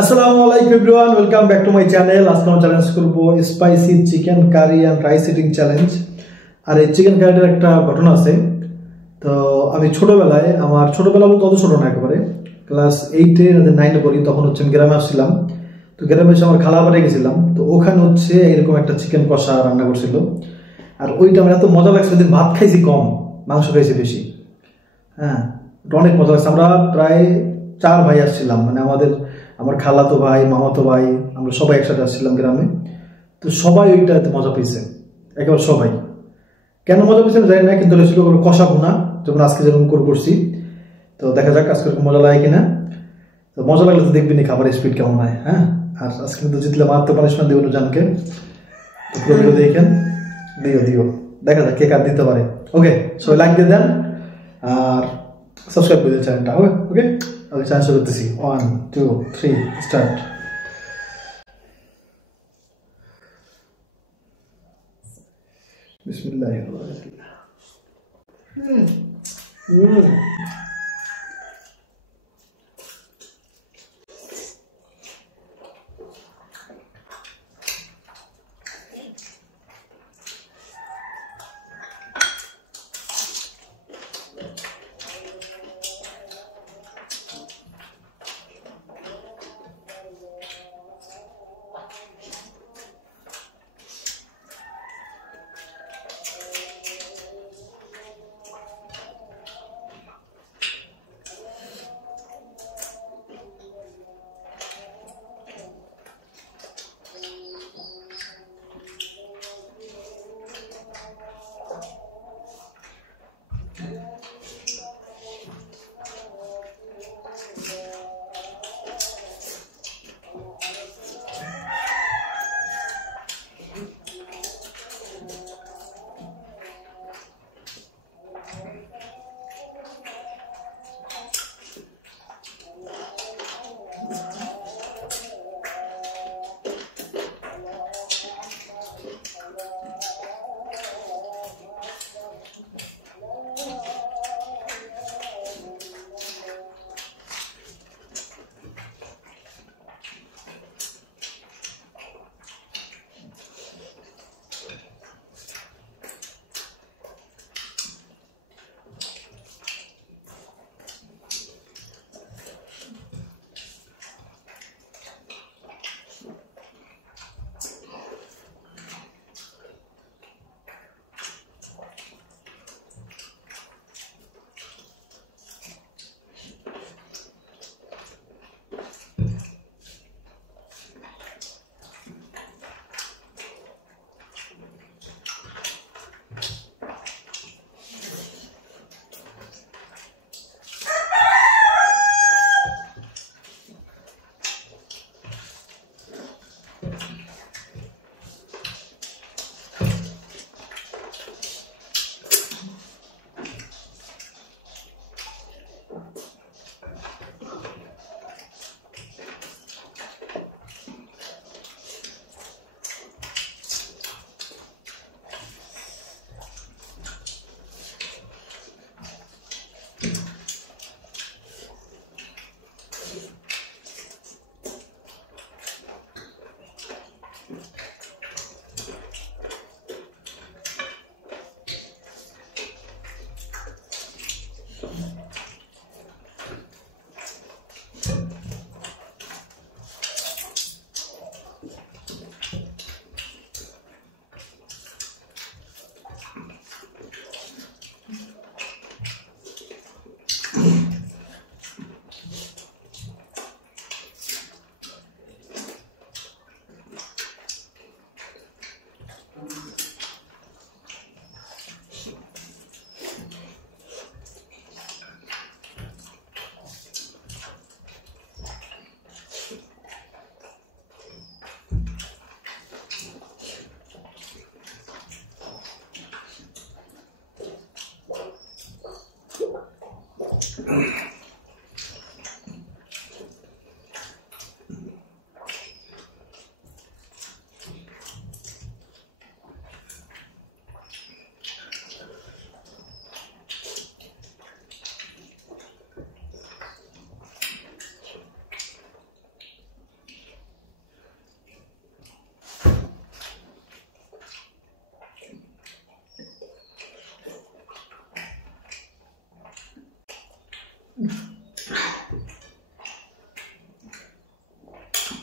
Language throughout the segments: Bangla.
আসসালামু আলাইকুম everyone, welcome back to my channel. আজকে আমরা চ্যালেঞ্জ করব spicy chicken curry and rice eating challenge. আর এই চিকেন কারিটার একটা ঘটনা আছে। তো আমি ছোটবেলায়, আমার ছোটবেলা বলতে অত ছোট না, একেবারে ক্লাস 8-এ 9-এ পড়ি, তখন হচ্ছে আমি গ্রামে আসছিলাম। তো গ্রামে এসে আমার খালা বাড়ি গেছিলাম, তো ওখানে হচ্ছে এরকম একটা চিকেন কষা রান্না করছিল। আর ওইটা আমার এত মজা লাগছে, ওইদিন ভাত খাইছি কম, মাংস খাইছি বেশি। হ্যাঁ, ওটা অনেক মজা লাগছে। আমরা প্রায় 4 ভাই আসছিলাম, মানে আমার খালাতো ভাই, মামাতো ভাই, আমরা সবাই একসাথে আসছিলাম গ্রামে। তো সবাই ওইটাতে মজা পেয়েছে, একেবারে সবাই। কেন মজা পেয়েছে আমি জানি না, কিন্তু এটা ছিল কোনো কষা ভুনা, যখন আজকে যেরকম করছি। তো দেখা যাক আজকে মজা লাগে কিনা। তো মজা লাগলে তো দেখবি নি খাবার স্পিড কেমন হয়। হ্যাঁ, আর আজকে কিন্তু জিতলে মাত্র পানিশমেন্ট দেবো জানকে। তো পুরো দেখেন, দিও দেখা যাক কে কার দিতে পারে। ওকে, সবাই লাইক দিয়ে দেন আর সাবস্ক্রাইব করে দিন চ্যানেলটা। ওকে ওকে ওকে, চ্যানেল শুরু করতেছি। 1 2 3 স্টার্ট। বিসমিল্লাহির রহমানির রহিম।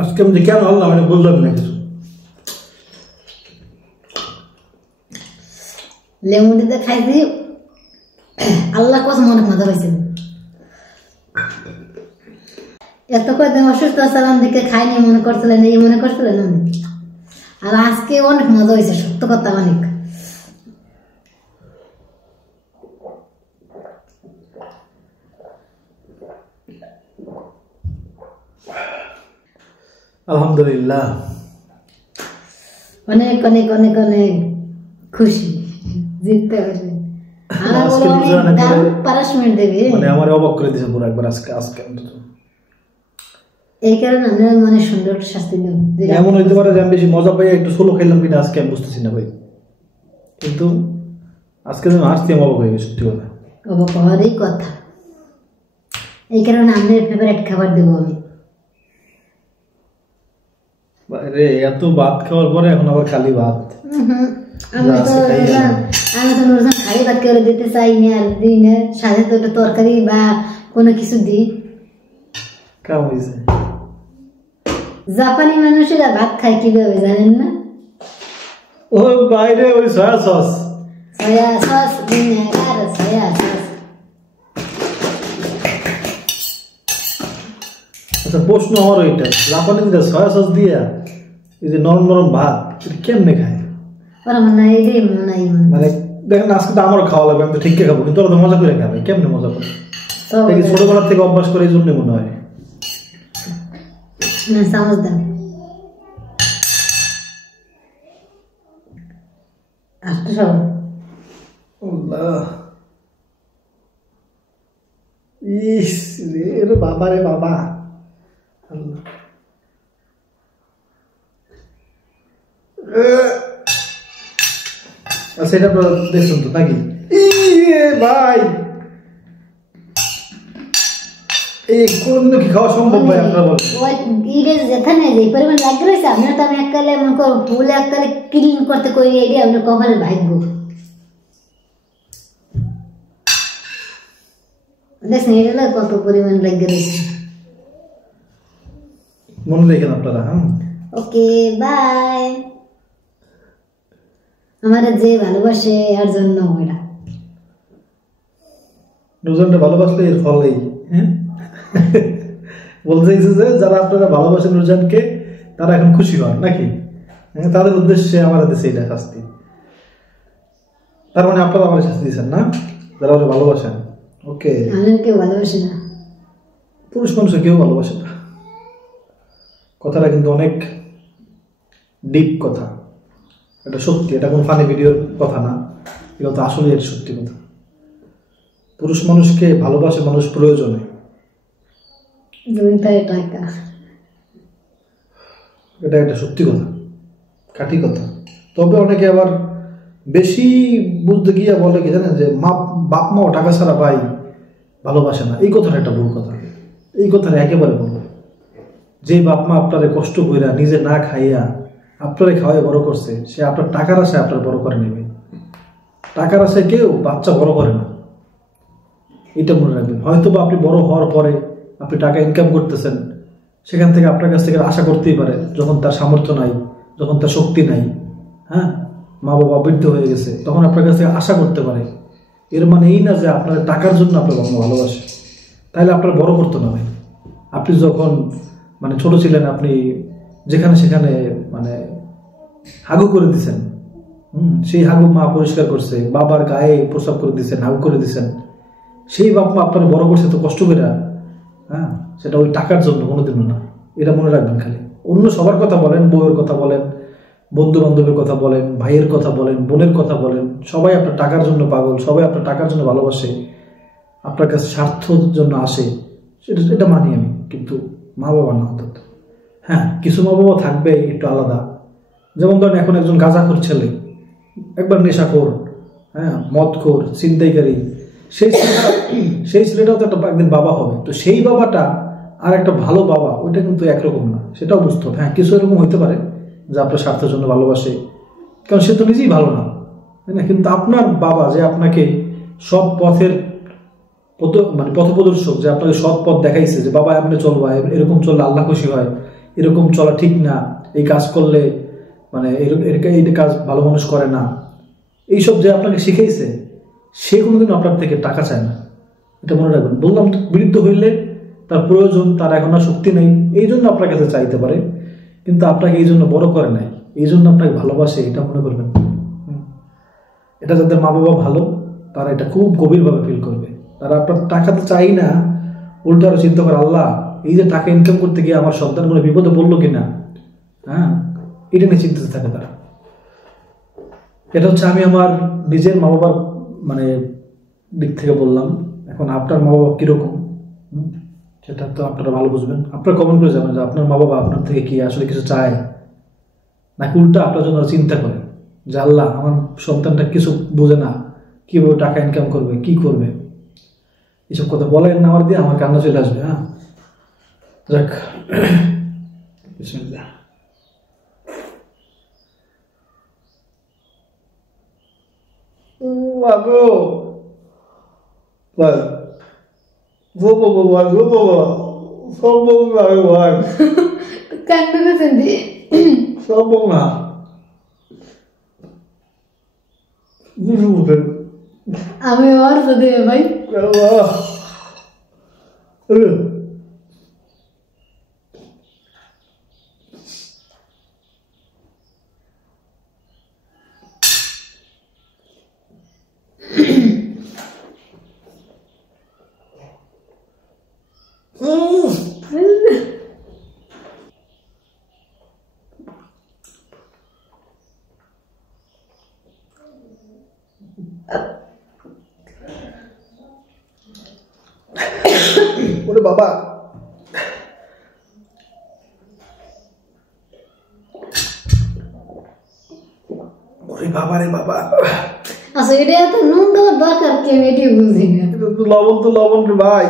আজকে আমি কেন হলাম আমি বললাম না কিছু। লেমন দিতে খাইছি, আল্লাহ কসম অনেক মজা পাইছে। এত কয়েকদিন অসুস্থ ছিলাম দিকে খাইনি মনে করছিলেন, এই মনে করছিলেন আমি। আর আজকে অনেক মজা হয়েছে, সত্য কথা অনেক। আলহামদুলিল্লাহ, অনেক অনেক অনেক অনেক খুশি জিততে পারবে। পানিশমেন্ট দেবে মানে আমার অবাক করে দিয়েছে পুরো একবার আজকে। এই কারণে আমরা মানে সুন্দর শাস্তি দেব। এমন হইতে পারে যে আমি বেশি মজা পাই একটু সোলো খেললাম কিনা আজকে আমি বুঝতেছি না ভাই, কিন্তু আজকে আমি হাসতে অবাক হয়ে গেছি সত্যি কথা। অবাক হওয়ারই কথা। এই কারণে আমাদের ফেভারিট খাবার দেবো আমি। রে এত ভাত খাওয়ার পরে এখন আবার খালি ভাত। আমি তো নুরজান খালি ভাত করে দিতে চাই না, আর দিই না, সাথে তো তরকারি বা কোনো কিছু দিই। কেমন হয়েছে? জাপানি মানুষেরা ভাত খায় কিভাবে জানেন না? ও বাইরে ওই soya sauce vinegar soya sauce. আচ্ছা প্রশ্ন আমার ওইটা, জাপানিরা সয়া সস দিয়া এই যে নরম নরম ভাত কেমনে খায়? ওরা মনে হয় এই মনে হয় মানে দেখেন আজকে তো আমারও খাওয়া লাগবে, আমি তো ঠিক খাবো, কিন্তু ওরা তো মজা করে খাবে। কেমনে মজা করে? ছোটবেলা থেকে অভ্যাস করে এই জন্য মনে হয়। চামচ দেন। ইস রে বাবা রে বাবা, সেটা আপনারা দেখছেন তো নাকি? ভাই এই কোনদিনও কি খাওয়া সম্ভব ভাই? আপনারা বলেন যেখানে যে পরিমাণ লাগবে রয়েছে, আপনার তো আমি এককালে মনে করো ফুল এককালে ক্লিন করতে করি, এটি আপনার কপালের ভাগ্য। দেখছেন এটা কত পরিমাণ লাগবে রয়েছে। মনে রেখেন আপনারা। হ্যাঁ ওকে বাই। আমার যে ভালোবাসে এর জন্য ওইটা নুরজানটা ভালোবাসলে এর ফলেই। হ্যাঁ বলতে চাইছে যে যারা আপনারা ভালোবাসেন নুরজানকে তারা এখন খুশি হন নাকি? তাদের উদ্দেশ্যে আমার দেশে এটা শাস্তি। তার মানে আপনারা আমার শাস্তি দিচ্ছেন না, যারা ওরা ভালোবাসেন। ওকে, আমি কেউ ভালোবাসি না, পুরুষ মানুষ কেউ ভালোবাসে না। কথাটা কিন্তু অনেক ডিপ কথা, এটা সত্যি, এটা কোনো ফানি ভিডিওর কথা না, এটা তো আসলে এটা সত্যি কথা। পুরুষ মানুষকে ভালোবাসে মানুষ প্রয়োজনে, এটা একটা সত্যি কথা, খাঁটি কথা। তবে অনেকে আবার বেশি বুঝতে গিয়ে বলে কি জানেন, যে বাপ মাও টাকা ছাড়া ভাই ভালোবাসে না। এই কথাটা একটা ভুল কথা, এই কথাটা একেবারে ভুল। যে বাপ মা আপনারে কষ্ট কইরা নিজে না খাইয়া আপনারে খাওয়াই বড় করছে, সে আপনার টাকার আশায় আপনার বড় করে নেবে। টাকার আশায় কেউ বাচ্চা বড় করে না, এটা মনে রাখবেন। হয়তো বা আপনি বড় হওয়ার পরে আপনি টাকা ইনকাম করতেছেন, সেখান থেকে আপনার কাছ থেকে আশা করতেই পারে, যখন তার সামর্থ্য নাই, যখন তার শক্তি নাই, হ্যাঁ মা বাবা বৃদ্ধ হয়ে গেছে, তখন আপনার কাছ থেকে আশা করতে পারে। এর মানে এই না যে আপনার টাকার জন্য আপনার বাবা ভালোবাসে, তাহলে আপনার বড় করতো না ভাই। আপনি যখন মানে ছোট ছিলেন, আপনি যেখানে সেখানে মানে হাগু করে দিছেন, সেই হাগু মা পরিষ্কার করছে, বাবার গায়ে প্রস্রাব করে দিচ্ছেন, হাগু করে দিচ্ছেন, সেই বাপ মা আপনার বড় করছে তো কষ্ট করে। হ্যাঁ, সেটা ওই টাকার জন্য কোনোদিনও না, এটা মনে রাখবেন। খালি অন্য সবার কথা বলেন, বউয়ের কথা বলেন, বন্ধু বান্ধবের কথা বলেন, ভাইয়ের কথা বলেন, বোনের কথা বলেন, সবাই আপনার টাকার জন্য পাগল, সবাই আপনার টাকার জন্য ভালোবাসে, আপনার কাছে স্বার্থের জন্য আসে, এটা মানি আমি, কিন্তু মা বাবা না অন্তত। হ্যাঁ, কিছু মা বাবা থাকবে একটু আলাদা, যেমন ধরেন এখন একজন গাঁজাখোর ছেলে, একবার নেশাখোর, হ্যাঁ মদখোর, ছিনতাইকারী, সেই ছেলেটাও তো একটা একদিন বাবা হবে। তো সেই বাবাটা আর একটা ভালো বাবা, ওইটা কিন্তু একরকম না, সেটাও বুঝতে হবে। হ্যাঁ, কিছু এরকম হইতে পারে যে আপনার স্বার্থের জন্য ভালোবাসে, কারণ সে তো নিজেই ভালো না, তাই না? কিন্তু আপনার বাবা যে আপনাকে সব পথের মানে পথপ্রদর্শক, যে আপনাকে সৎ পথ দেখাইছে, যে বাবা আপনি চলবা, এরকম চললে আল্লাহ খুশি হয়, এরকম চলা ঠিক না, এই কাজ করলে মানে এই কাজ ভালো মানুষ করে না, এইসব যে আপনাকে শিখাইছে সে কোনোদিন আপনার থেকে টাকা চায় না, এটা মনে রাখবেন। বললাম তো, বিরুদ্ধ হইলে তার প্রয়োজন, তার এখন আর শক্তি নেই, এই জন্য আপনার কাছে চাইতে পারে, কিন্তু আপনাকে এই জন্য বড় করে নাই, এই জন্য আপনাকে ভালোবাসে, এটা মনে করবেন। এটা যাদের মা বাবা ভালো তারা এটা খুব গভীরভাবে ফিল করবে। তারা আপনার টাকা তো চাই না, উল্টো আরো চিন্তা করে, আল্লাহ এই যে টাকা ইনকাম করতে গিয়ে আমার সন্তানগুলো বিপদে পড়লো কিনা, হ্যাঁ, এটা নিয়ে চিন্তিত থাকে তারা। এটা হচ্ছে আমি আমার নিজের মা বাবার মানে দিক থেকে বললাম। এখন আপনার মা বাবা কিরকম সেটা তো আপনারা ভালো বুঝবেন। আপনারা কমেন্ট করে যাবেন যে আপনার মা বাবা আপনার থেকে কি আসলে কিছু চায়, নাকি উল্টা আপনার জন্য চিন্তা করে যে আল্লাহ আমার সন্তানটা কিছু বোঝে না, কিভাবে টাকা ইনকাম করবে, কি করবে, এসব কথা বলেন না আমার দিয়ে, আমার কান্না চলে আসবে। হ্যাঁ, যাক, বিসমিল্লাহ। Lago. Vai. Vou. Só bom vai. কান্না করছেন দি? Só bom lá. আমি আর সাথে ভাই। ওরে বাবা, ওরে বাবা রে বাবা, আচ্ছা এটা তো নুন দেওয়ার দরকার কি, আমি এটি বুঝি না। তো লবণ রে ভাই,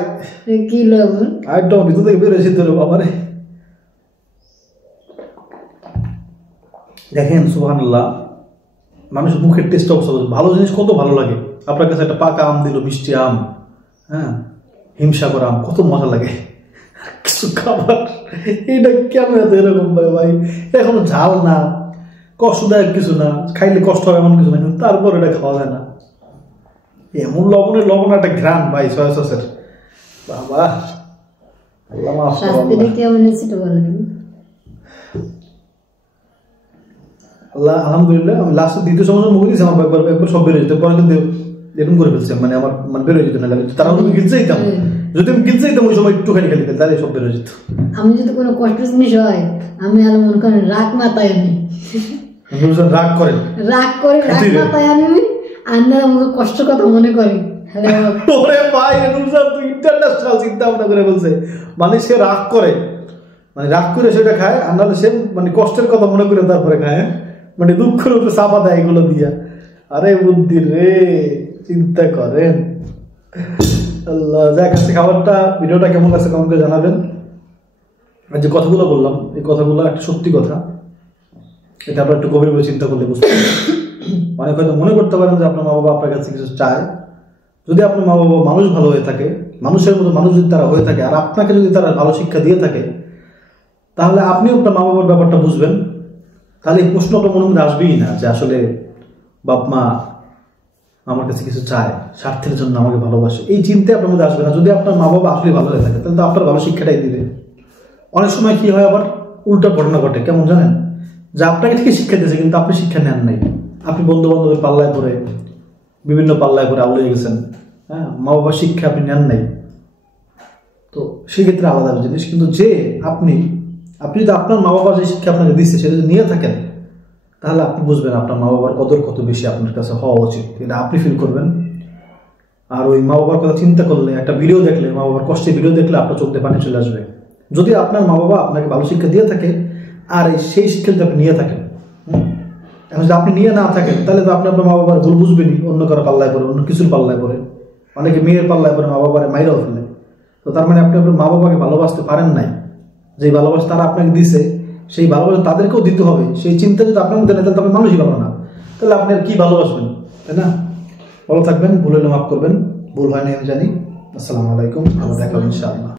কি লবণ? একদম ভিতর থেকে বেরোয়েছে তো রে বাবা রে। দেখেন সুবহানাল্লাহ, মানুষ মুখের টেস্ট অবস্থা, ভালো জিনিস কত ভালো লাগে। আপনার কাছে একটা পাকা আম দিল, মিষ্টি আম, হ্যাঁ, হিমসাগর আম, কত মজা লাগে। কিছু খাবার এটা কেন এত এরকম ভাই, এখনো ঝাল না, কষ্টদায়ক কিছু না, খাইলে কষ্ট হবে এমন কিছু না, কিন্তু তারপর এটা খাওয়া যায় না। এমন লবণ একটা ঘ্রাণ ভাই, সয়া সসের, বাবা আল্লাহ মাফ করুন। আল্লাহ আলহামদুলিল্লাহ, আমি লাস্ট দ্বিতীয় সময় মুখে দিয়েছি, আমার একবার সব বেরোয় যেত, পরে কিন্তু এরকম করে ফেলছে, মানে আমার মানে বেরোয় যেত না, তারা আমি গিলতে যেতাম, যদি আমি গিলতে যেতাম ওই সময় একটুখানি খালি তাহলে সব বেরোয় যেত। আমি যদি কোনো কষ্ট জিনিস হয়, আমি আর মনে করেন রাগ মাথায় আনি, রাগ করে রাগ মাথায় আনি, আর আমাকে কষ্ট কথা মনে করি। ওরে ভাই, তুই ইন্টারন্যাশনাল চিন্তা ভাবনা করে বলছে, মানে সে রাগ করে, মানে রাগ করে সেটা খায়, আর নাহলে সে মানে কষ্টের কথা মনে করে তারপরে খায়, মানে দুঃখের উপরে চাপা দেয় এগুলো দিয়া। আরে বুদ্ধি রে, চিন্তা করেন। আল্লাহ, যাক, কাছে খাবারটা, ভিডিওটা কেমন লাগছে কমেন্ট করে জানাবেন। আর যে কথাগুলো বললাম, এই কথাগুলো একটা সত্যি কথা, এটা আপনার একটু গভীরভাবে চিন্তা করলে বুঝতে পারবেন। অনেক হয়তো মনে করতে পারেন যে আপনার মা বাবা আপনার কাছে কিছু চায়। যদি আপনার মা বাবা মানুষ ভালো হয়ে থাকে, মানুষের মতো মানুষ যদি তারা হয়ে থাকে, আর আপনাকে যদি তারা ভালো শিক্ষা দিয়ে থাকে, তাহলে আপনিও আপনার মা বাবার ব্যাপারটা বুঝবেন। তাহলে এই প্রশ্ন আপনার মনের মধ্যে আসবেই না যে আসলে বাপ মা আমার কাছে কিছু চায়, স্বার্থের জন্য আমাকে ভালোবাসে, এই চিন্তা আপনার মধ্যে আসবে না। যদি আপনার মা বাবা আসলে ভালো হয়ে থাকে, তাহলে তো আপনার ভালো শিক্ষাটাই দিবে। অনেক সময় কি হয়, আবার উল্টা ঘটনা ঘটে, কেমন জানেন, যে আপনাকে ঠিকই শিক্ষা দিয়েছে কিন্তু আপনি শিক্ষা নেন নাই, আপনি বন্ধু বান্ধবের পাল্লায় পড়ে, বিভিন্ন পাল্লায় পড়ে আউলে গেছেন, হ্যাঁ, মা বাবার শিক্ষা আপনি নেন নাই, তো সেক্ষেত্রে আলাদা জিনিস। কিন্তু যে আপনি যদি আপনার মা বাবা যে শিক্ষা আপনাকে দিচ্ছে সেটা যদি নিয়ে থাকেন, তাহলে আপনি বুঝবেন আপনার মা বাবার কদর কত বেশি আপনার কাছে হওয়া উচিত, এটা আপনি ফিল করবেন। আর ওই মা বাবার কথা চিন্তা করলে, একটা ভিডিও দেখলে, মা বাবার কষ্টের ভিডিও দেখলে আপনার চোখে পানি চলে আসবে। যদি আপনার মা বাবা আপনাকে ভালো শিক্ষা দিয়ে থাকে, আর সেই শিক্ষা যদি আপনি নিয়ে থাকেন, এখন যদি আপনি নিয়ে না থাকেন, তাহলে তো আপনি আপনার মা বাবার ভুল বুঝবেনই, অন্য কারো পাল্লায় পড়ে, অন্য কিছুর পাল্লায় পড়ে, অনেকে মেয়ের পাল্লায় পড়ে মা বাবার মাইরাও ফেলে। তো তার মানে আপনি আপনার মা বাবাকে ভালোবাসতে পারেন নাই, যে ভালোবাসা তারা আপনাকে দিছে, সেই ভালোবাসা তাদেরকেও দিতে হবে, সেই চিন্তা যদি আপনার মধ্যে নেই, তাহলে আপনি মানুষই ভালো না, তাহলে আপনি আর কি ভালোবাসবেন, তাই না? ভালো থাকবেন, ভুল হলে মাফ করবেন, ভুল হয় না আমি জানি। আসসালামু আলাইকুম, আবার দেখা হবে ইনশাআল্লাহ।